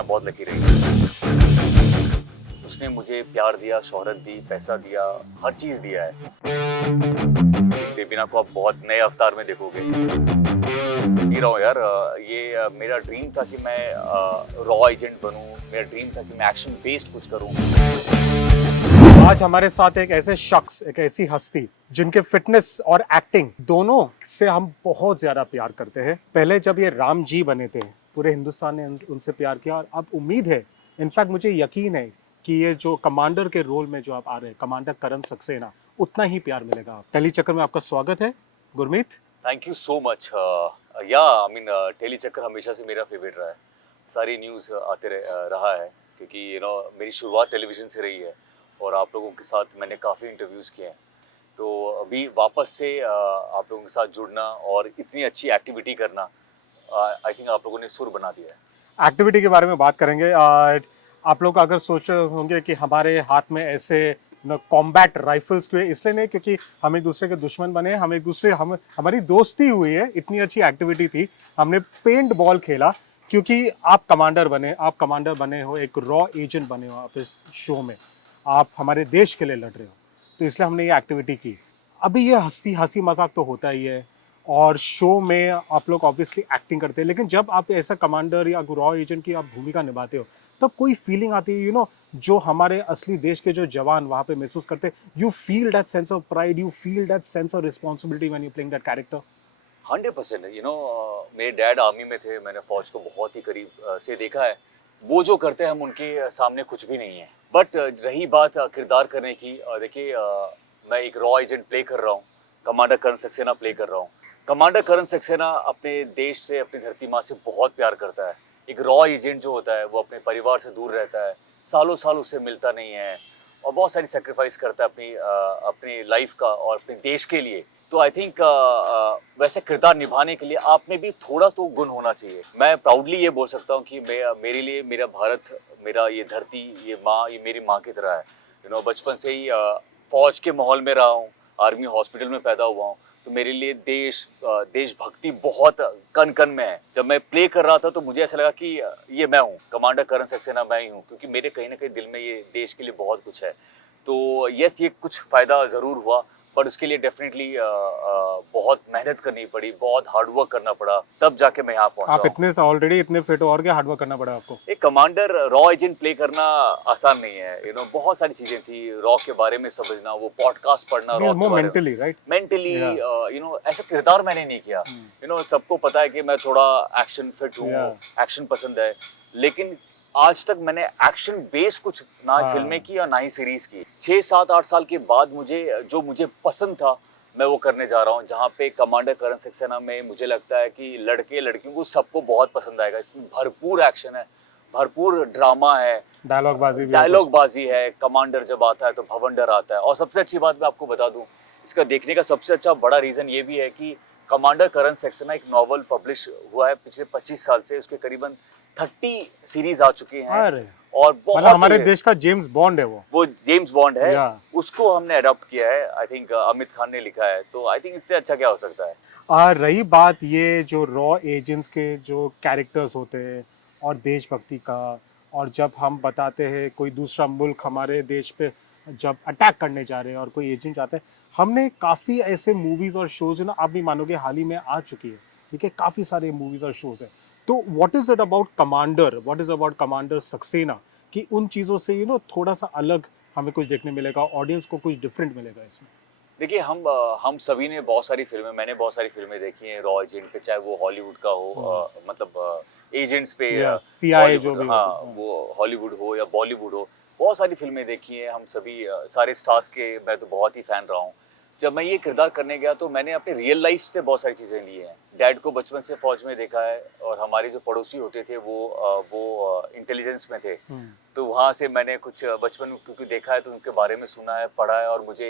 दुनिया बहुत लकी रही। उसने मुझे प्यार दिया, शोहरत दी, पैसा दिया, हर चीज़ दिया है। देवीना को आप बहुत नए अवतार में देखोगे। जी रहा हूँ यार, ये मेरा ड्रीम था कि मैं रॉ एजेंट बनूं। मेरा ड्रीम था कि मैं एक्शन बेस्ड कुछ करूं। आज हमारे साथ एक ऐसे शख्स, एक ऐसी हस्ती जिनके फिटनेस और एक्टिंग दोनों से हम बहुत ज्यादा प्यार करते हैं। पहले जब ये राम जी बने थे, पूरे हिंदुस्तान ने उनसे प्यार किया और अब उम्मीद है, इनफैक्ट मुझे यकीन है कि ये जो कमांडर के रोल में जो आप आ रहे हैं, कमांडर करण सक्सेना, उतना ही प्यार मिलेगा। टेली चक्कर में आपका स्वागत है Gurmeet. Thank you so much. या आई मीन टेली चक्कर हमेशा से मेरा फेवरेट रहा है। सारी न्यूज़ आते रहा है क्योंकि मेरी शुरुआत टेलीविज़न से रही है और आप लोगों के साथ मैंने काफ़ी इंटरव्यूज़ किए हैं। तो अभी वापस से आप लोगों के साथ जुड़ना और इतनी अच्छी एक्टिविटी करना, आई थिंक आप लोगों ने सुर बना दिया है। एक्टिविटी के बारे में बात करेंगे। आप लोग अगर सोच रहे होंगे कि हमारे हाथ में ऐसे कॉम्बैट राइफल्स क्यों है, इसलिए नहीं क्योंकि हम एक दूसरे के दुश्मन बने, हमारी दोस्ती हुई है, इतनी अच्छी एक्टिविटी थी। हमने पेंट बॉल खेला क्योंकि आप कमांडर बने हो, एक रॉ एजेंट बने हो आप इस शो में, आप हमारे देश के लिए लड़ रहे हो, तो इसलिए हमने ये एक्टिविटी की। अभी ये हंसी मजाक तो होता ही है और शो में आप लोग ऑब्वियसली एक्टिंग करते हैं, लेकिन जब आप ऐसा कमांडर या रॉ एजेंट की आप भूमिका निभाते हो तब कोई फीलिंग आती है, जो हमारे असली देश के जो जवान वहाँ पे महसूस करते हैं। You feel that sense of pride, you feel that sense of responsibility when you playing that character. 100%। मेरे डैड आर्मी में थे, मैंने फौज को बहुत ही करीब से देखा है। वो जो करते हैं हम उनके सामने कुछ भी नहीं है। बट रही बात किरदार करने की, देखिए मैं एक रॉ एजेंट प्ले कर रहा हूँ, कमांडर करण सक्सेना प्ले कर रहा हूँ। कमांडर करण सक्सेना अपने देश से, अपनी धरती माँ से बहुत प्यार करता है। एक रॉ एजेंट जो होता है वो अपने परिवार से दूर रहता है, सालों साल उससे मिलता नहीं है और बहुत सारी सेक्रीफाइस करता है अपनी लाइफ का और अपने देश के लिए। तो आई थिंक वैसे किरदार निभाने के लिए आप में भी थोड़ा तो गुण होना चाहिए। मैं प्राउडली ये बोल सकता हूँ कि मेरे लिए मेरा भारत, मेरा ये धरती, ये माँ, ये मेरी माँ की तरह है। बचपन से ही फौज के माहौल में रहा हूँ, आर्मी हॉस्पिटल में पैदा हुआ हूँ, तो मेरे लिए देशभक्ति बहुत कण कण में है। जब मैं प्ले कर रहा था तो मुझे ऐसा लगा कि ये मैं हूँ, कमांडर करण सक्सेना मैं ही हूँ, क्योंकि मेरे कहीं ना कहीं दिल में ये देश के लिए बहुत कुछ है। तो यस, ये कुछ फ़ायदा ज़रूर हुआ, पर उसके लिए डेफिनेटली बहुत मेहनत करनी पड़ी, बहुत हार्डवर्क करना पड़ा, तब जाके मैं यहाँ पहुँचा। आप इतने से ऑलरेडी इतने फिट हो और क्या हार्डवर्क करना पड़ा आपको? एक कमांडर रॉ एजेंट प्ले करना आसान नहीं है। बहुत सारी चीजें थी रॉ के बारे में समझना, वो पॉडकास्ट पढ़ना, रॉ के बारे मेंटली राइट, मेंटली ऐसा किरदार मैंने नहीं किया। सबको पता है कि मैं थोड़ा एक्शन फिट हूँ, एक्शन पसंद है, लेकिन आज तक मैंने एक्शन बेस्ड कुछ ना फिल्में की और ना ही सीरीज की। 6-7-8 साल के बाद मुझे पसंद था मैं वो करने जा रहा हूँ, जहाँ पे कमांडर करण सक्सेना में मुझे लगता है कि लड़के लड़कियों को सबको बहुत पसंद आएगा। इसमें भरपूर एक्शन है, भरपूर ड्रामा है, डायलॉग बाजी है। कमांडर जब आता है तो भवंडर आता है। और सबसे अच्छी बात मैं आपको बता दूं, इसका देखने का सबसे अच्छा बड़ा रीज़न ये भी है कि कमांडर करण सक्सेना एक नॉवल पब्लिश हुआ है पिछले 25 साल से। उसके करीबन 30 सीरीज आ चुकी हैं और बहुत हमारे देश का जेम्स बॉन्ड है वो जेम्स बॉन्ड है। उसको हमने अडॉप्ट किया है, आई थिंक अमित खान ने लिखा है। तो आई थिंक इससे अच्छा क्या हो सकता है। रही बात ये जो रॉ एजेंट्स के जो कैरेक्टर्स होते हैं और देशभक्ति का, और जब हम बताते हैं कोई दूसरा मुल्क हमारे देश पे जब अटैक करने जा रहे हैं और कोई एजेंट जाता है, हमने काफ़ी ऐसे मूवीज़ और शोज़ ना, आप भी मानोगे हाल ही में आ चुकी है, ठीक है, काफ़ी सारे मूवीज़ और शोज़ हैं। तो what is it about commander, what is about commander Saxena कि उन चीज़ों से थोड़ा सा अलग हमें कुछ देखने मिलेगा, ऑडियंस को कुछ डिफरेंट मिलेगा इसमें? देखिए, हम सभी ने मैंने बहुत सारी फिल्में देखी हैं रॉ एजेंट पे, चाहे वो हॉलीवुड का हो, मतलब एजेंट्स पे, CIA जो भी, हाँ, वो हॉलीवुड हो या बॉलीवुड हो, बहुत सारी फिल्में देखी हैं हम सभी। सारे स्टार्स के मैं तो बहुत ही फैन रहा हूँ। जब मैं ये किरदार करने गया तो मैंने अपने रियल लाइफ से बहुत सारी चीज़ें ली हैं। डैड को बचपन से फौज में देखा है और हमारे जो पड़ोसी होते थे वो इंटेलिजेंस में थे। तो वहाँ से मैंने कुछ बचपन में क्योंकि देखा है तो उनके बारे में सुना है, पढ़ा है और मुझे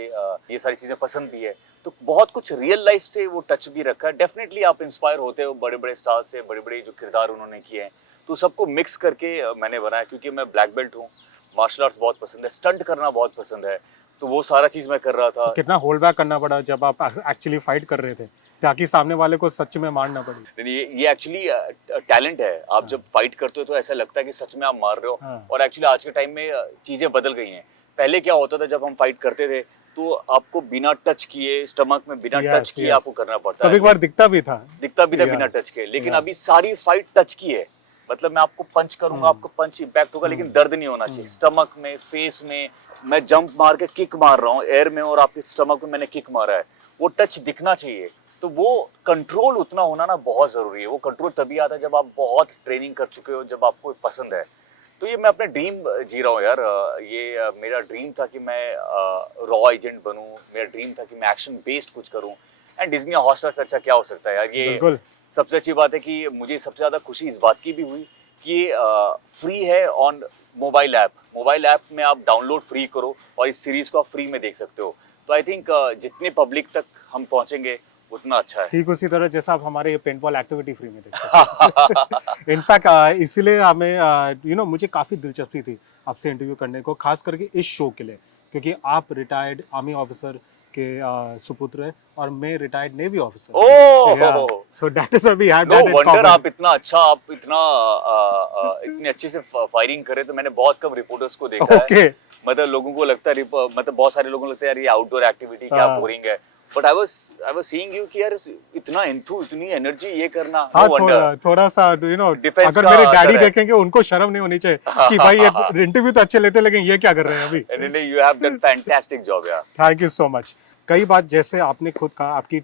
ये सारी चीज़ें पसंद भी है। तो बहुत कुछ रियल लाइफ से वो टच भी रखा है। डेफिनेटली आप इंस्पायर होते हो बड़े बड़े स्टार्स से, बड़े बड़े जो किरदार उन्होंने किए हैं, तो सबको मिक्स करके मैंने बनाया। क्योंकि मैं ब्लैक बेल्ट हूँ, मार्शल आर्ट्स बहुत पसंद है, स्टंट करना बहुत पसंद है, तो वो सारा चीज़ मैं कर रहा था। कितना होल्ड बैक करना पड़ा जब आप एक्चुअली फाइट कर रहे थे? ताकि सामने वाले को सच में मारना पड़े। नहीं, ये एक्चुअली टैलेंट है। आप जब फाइट करते हो तो ऐसा लगता है कि सच में आप मार रहे हो। हाँ। और एक्चुअली आज के टाइम में चीजें बदल गई हैं। पहले क्या होता था जब हम फाइट करते थे तो आपको बिना टच किए, स्टमक में बिना टच यस किए यस, आपको करना पड़ता कभी है। कभार दिखता भी था। दिखता भी था या बिना टच के, लेकिन या अभी सारी फाइट टच की है। मतलब मैं आपको पंच करूंगा, आपको पंच इम्पैक्ट होगा, लेकिन दर्द नहीं होना चाहिए। स्टमक में, फेस में, मैं जंप मार के किक मार रहा हूँ एयर में और आपके स्टमक में मैंने किक मारा है, वो टच दिखना चाहिए। तो वो कंट्रोल उतना होना ना बहुत जरूरी है। वो कंट्रोल तभी आता है जब आप बहुत ट्रेनिंग कर चुके हो, जब आपको पसंद है। तो ये मैं अपने ड्रीम जी रहा हूँ यार। ये मेरा ड्रीम था कि मैं रॉ एजेंट बनूं। मेरा ड्रीम था कि मैं एक्शन बेस्ड कुछ करूं। एंड डिज्नी हॉटस्टार से अच्छा क्या हो सकता है यार। ये बिल्कुल। सबसे अच्छी बात है कि मुझे सबसे ज़्यादा खुशी इस बात की भी हुई कि ये फ्री है on mobile app. Mobile app में आप डाउनलोड फ्री करो और इस सीरीज़ को आप फ्री में देख सकते हो। तो आई थिंक जितने पब्लिक तक हम पहुंचेंगे उतना अच्छा है। ठीक उसी तरह जैसा आप हमारे ये पेंटबॉल एक्टिविटी फ्री में देख सकते हैं। इनफैक्ट इसीलिए हमें मुझे काफ़ी दिलचस्पी थी आपसे इंटरव्यू करने को, खास करके इस शो के लिए, क्योंकि आप रिटायर्ड आर्मी ऑफिसर के सुपुत्र हैं और मैं retired navy officer. Oh, so that is we had know that in wonder common. आप इतना अच्छा, आप इतना इतने अच्छे से फायरिंग करे। तो मैंने बहुत कम रिपोर्टर्स को देखा है। ओके। मतलब लोगों को लगता है, मतलब बहुत सारे लोगों को लगता है यार ये आउटडोर एक्टिविटी क्या बोरिंग है। But I was seeing you कि यार इतना इंथू, इतनी एनर्जी, ये करना, हाँ, नो वंडर। थोड़ा सा डिफेंस अगर का मेरे असर डैडी है। देखेंगे उनको शर्म नहीं होनी चाहिए कि भाई ये इंटरव्यू तो अच्छे लेते हैं, लेकिन ये क्या कर रहे हैं अभी। नहीं, you have done fantastic job यार। Thank you so much. कई बात जैसे आपने खुद कहा आपकी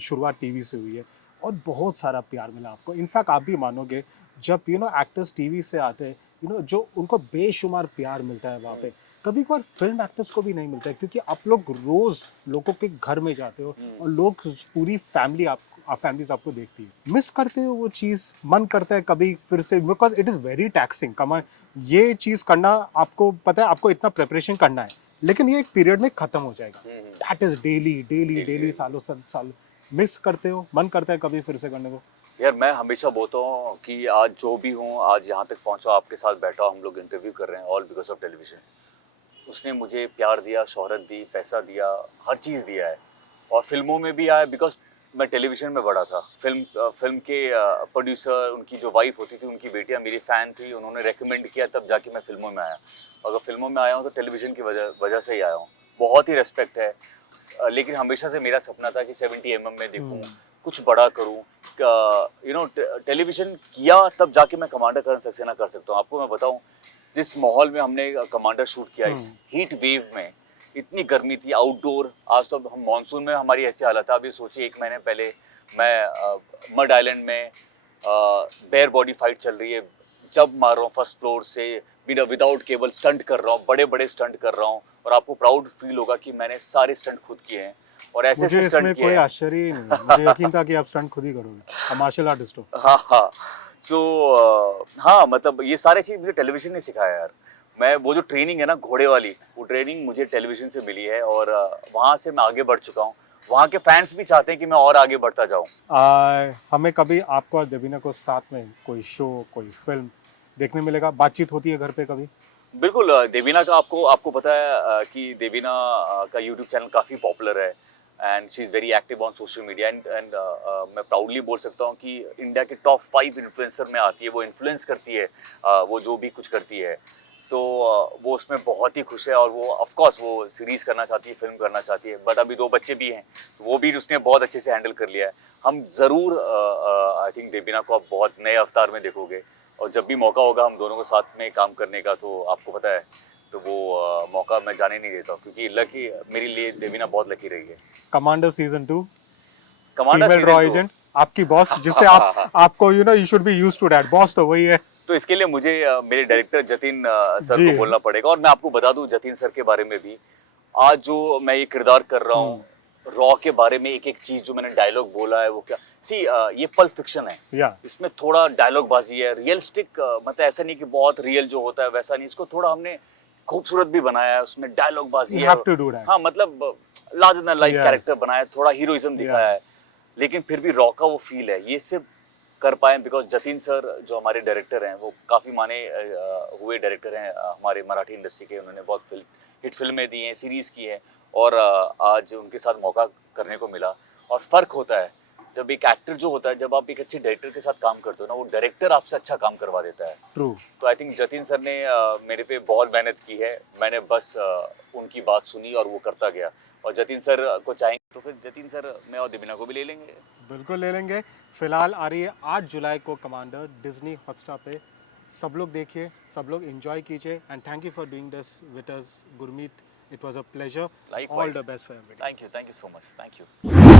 शुरुआत टीवी से हुई है और बहुत सारा प्यार मिला आपको। इनफैक्ट आप भी मानोगे जब एक्टर्स टीवी से आते हैं जो उनको बेशुमार प्यार मिलता है वहाँ पे, कभी कभार फिल्म एक्टर्स को भी नहीं मिलता है, क्योंकि आप लोग रोज लोगों के घर में जाते हो और लोग पूरी फैमिली फैमिलीज आपको देखती है। मिस करते हो वो चीज़? मन करता है कभी फिर से, because it is very taxing कमा ये चीज़ करना। आपको पता है आपको इतना प्रिपरेशन करना है, लेकिन ये एक पीरियड में खत्म हो जाएगा। That is daily daily daily, सालों साल। मिस करते हो? मन करता है कभी फिर से करने को? यार मैं हमेशा बोलता हूँ कि आज जो भी हूँ, आज यहाँ तक पहुँचा, आपके साथ बैठा, हम लोग इंटरव्यू कर रहे हैं, ऑल बिकॉज ऑफ टेलीविजन। उसने मुझे प्यार दिया, शोहरत दी, पैसा दिया, हर चीज़ दिया है। और फिल्मों में भी आया बिकॉज मैं टेलीविजन में बड़ा था। फिल्म के प्रोड्यूसर, उनकी जो वाइफ होती थी, उनकी बेटियां मेरी फ़ैन थी, उन्होंने रेकमेंड किया, तब जाके मैं फिल्मों में आया। अगर फिल्मों में आया हूँ तो टेलीविजन की वजह से ही आया हूँ। बहुत ही रेस्पेक्ट है। लेकिन हमेशा से मेरा सपना था कि 70 mm में देखूँ, कुछ बड़ा करूँ। टेलीविजन किया तब जाके मैं कमांडर करण सक्सेना कर सकता हूँ। आपको मैं बताऊँ, जिस माहौल में हमने कमांडर शूट किया, इस हीट वेव में, इतनी गर्मी थी आउटडोर। आज तो हम मानसून में हमारी ऐसी हालत है। अभी सोचिए 1 महीने पहले मैं मड आइलैंड में बेयर बॉडी फाइट चल रही है, जब मार रहा हूँ फर्स्ट फ्लोर से, विदाउट केबल स्टंट कर रहा हूँ, बड़े बड़े स्टंट कर रहा हूँ। और आपको प्राउड फील होगा कि मैंने सारे स्टंट खुद किए हैं और ऐसे मुझे स्टंट इसमें किए कोई हैं। आश्चर्य ही नहीं है, मुझे यकीन था कि आप स्टंट खुद ही करोगे, आप मार्शल आर्टिस्ट हो। हाँ हाँ। हाँ, मतलब ये सारे चीज़ मुझे टेलीविजन ने सिखाया यार। मैं वो जो ट्रेनिंग है ना घोड़े वाली, वो ट्रेनिंग मुझे टेलीविजन से मिली है और वहाँ से मैं आगे बढ़ चुका हूँ। वहाँ के फैंस भी चाहते हैं कि मैं और आगे बढ़ता जाऊँ। हमें कभी आपको और देवीना को साथ में कोई शो, कोई फिल्म देखने मिलेगा? बातचीत होती है घर पे कभी? बिल्कुल। देवीना का आपको पता है कि देवीना का यूट्यूब चैनल काफ़ी पॉपुलर है and she is very active on social media and मैं प्राउडली बोल सकता हूँ कि इंडिया के टॉप 5 इन्फ्लुएंसर में आती है। वो इन्फ्लुएंस करती है, वो जो भी कुछ करती है। तो वो उसमें बहुत ही खुश है और वो ऑफ कोर्स वो सीरीज़ करना चाहती है, फिल्म करना चाहती है। बट अभी 2 बच्चे भी हैं, तो वो भी उसने बहुत अच्छे से हैंडल कर लिया है। हम ज़रूर आई थिंक देवीना को आप बहुत नए अवतार में देखोगे और जब भी मौका होगा हम दोनों को साथ में काम करने का, तो आपको पता है, तो वो मौका मैं जाने नहीं देता, क्योंकि लकी मेरे लिए देवीना बहुत लकी रही है। कमांडर सीजन 2, कमांडर फीमेल रॉ सीजन 2। एजेंट, आपकी बॉस, जिससे आपको you should be used to that, boss तो वही है। तो इसके लिए मुझे मेरे डायरेक्टर जतिन सर जी। को बोलना पड़ेगा। और मैं आपको बता दूं जतिन सर के बारे में भी, आज जो मैं ये किरदार कर रहा हूँ, रॉ के बारे में एक एक चीज जो मैंने डायलॉग बोला है वो क्या, ये पल्प फिक्शन है। या इसमें थोड़ा डायलॉग बाजी है, रियलिस्टिक, मतलब ऐसा नहीं कि बहुत रियल जो होता है वैसा नहीं। इसको थोड़ा हमने खूबसूरत भी बनाया है, उसमें डायलॉग बाजी यू है। Have to do that. हाँ, मतलब larger than life yes. Character बनाया, थोड़ा हीरोइज्म दिखाया है, लेकिन फिर भी रॉ का वो फील है। ये सिर्फ कर पाए बिकॉज जतिन सर जो हमारे डायरेक्टर हैं, वो काफ़ी माने हुए डायरेक्टर हैं हमारे मराठी इंडस्ट्री के। उन्होंने बहुत हिट फिल्में दी हैं, सीरीज़ की हैं और आज उनके साथ मौका करने को मिला। और फ़र्क होता है जब एक एक्टर जो होता है, जब आप एक अच्छे डायरेक्टर के साथ काम करते हो ना, वो डायरेक्टर आपसे अच्छा काम करवा देता है। ट्रू। तो आई थिंक जतिन सर ने मेरे पे बहुत मेहनत की है। मैंने बस उनकी बात सुनी और वो करता गया। और जतिन सर को चाहेंगे तो फिर जतिन सर, मैं और दीपिका को भी ले लेंगे। बिल्कुल ले लेंगे। फिलहाल आ रही है 8 जुलाई को कमांडर डिज्नी हॉटस्टार पे। सब लोग देखिए, सब लोग एंजॉय कीजिए and thank you for doing this with us Gurmeet. It was a pleasure. All Likewise. The best for everything. Thank you so much. Thank you.